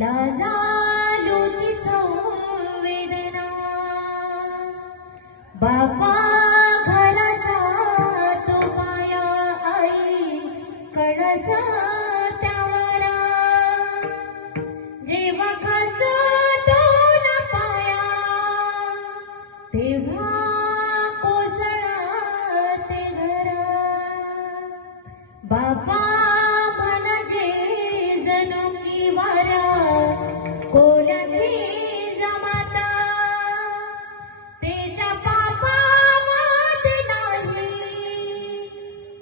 लाजालूची संवेदना बापा घराचा तो माया आई कळसा त्यावरा जेव्हा खातो तो न पाया तेव्हा कोसळा ते घरा बापा म्हणजे जणू की वारा कोल्याची जमाता तेच्या पापा मात नाही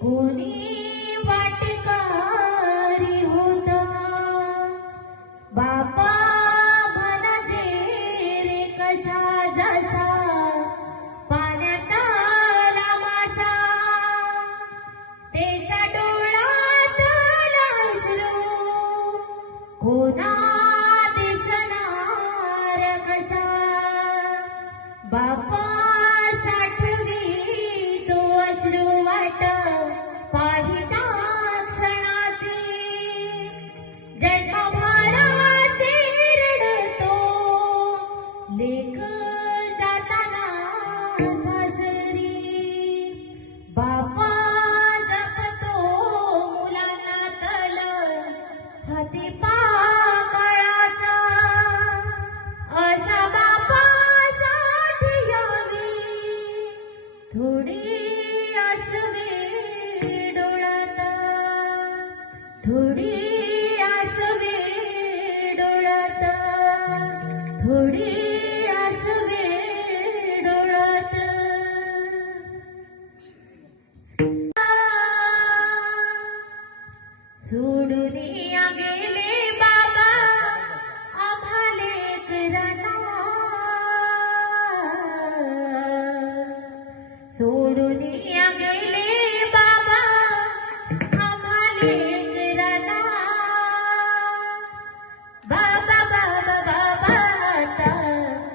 कोणी वाटकारी होता बापा म्हणजे रे कसा जसा पाण्यात आला मासा तेच्या डोळ्यात लाजलो कोणा दिसणार कसा बापा साठवी तो अश्रू वाट पाहिता क्षणाची जन्मभराचे रडतो लेक जाताना सासरी बापा जपतो मुलांना तल हाती पाकळाचा अशा बापासाठी यावी थोडी आसवे डोळ्यात थोडी आसवे डोळ्यात थोडी आसवे डोळ्यात सोडून गेले बाबा आम्हाले कराना सोडून गेले बाबा आम्हाले कराना बाबा बाबा बाबा आता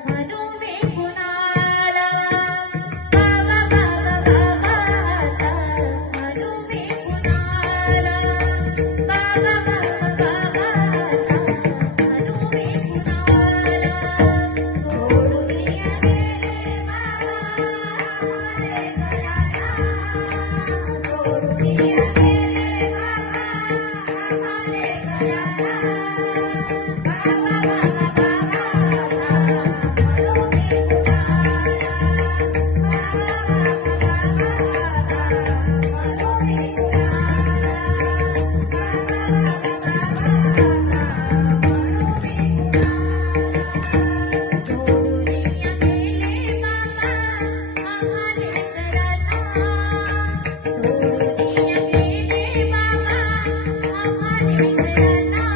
म्हणू मी कुणाला बाबा बाबा बाबा आता म्हणू मी कुणाला बाबा बाबा बाबा आता म्हणू मी कुणाला सोडून गेले बाबा आम्हाले कराना सोडून गेले बाबा आम्हाले कराना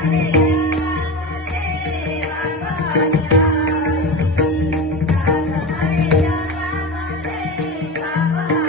नाच म्हणे जगामध्ये बाबा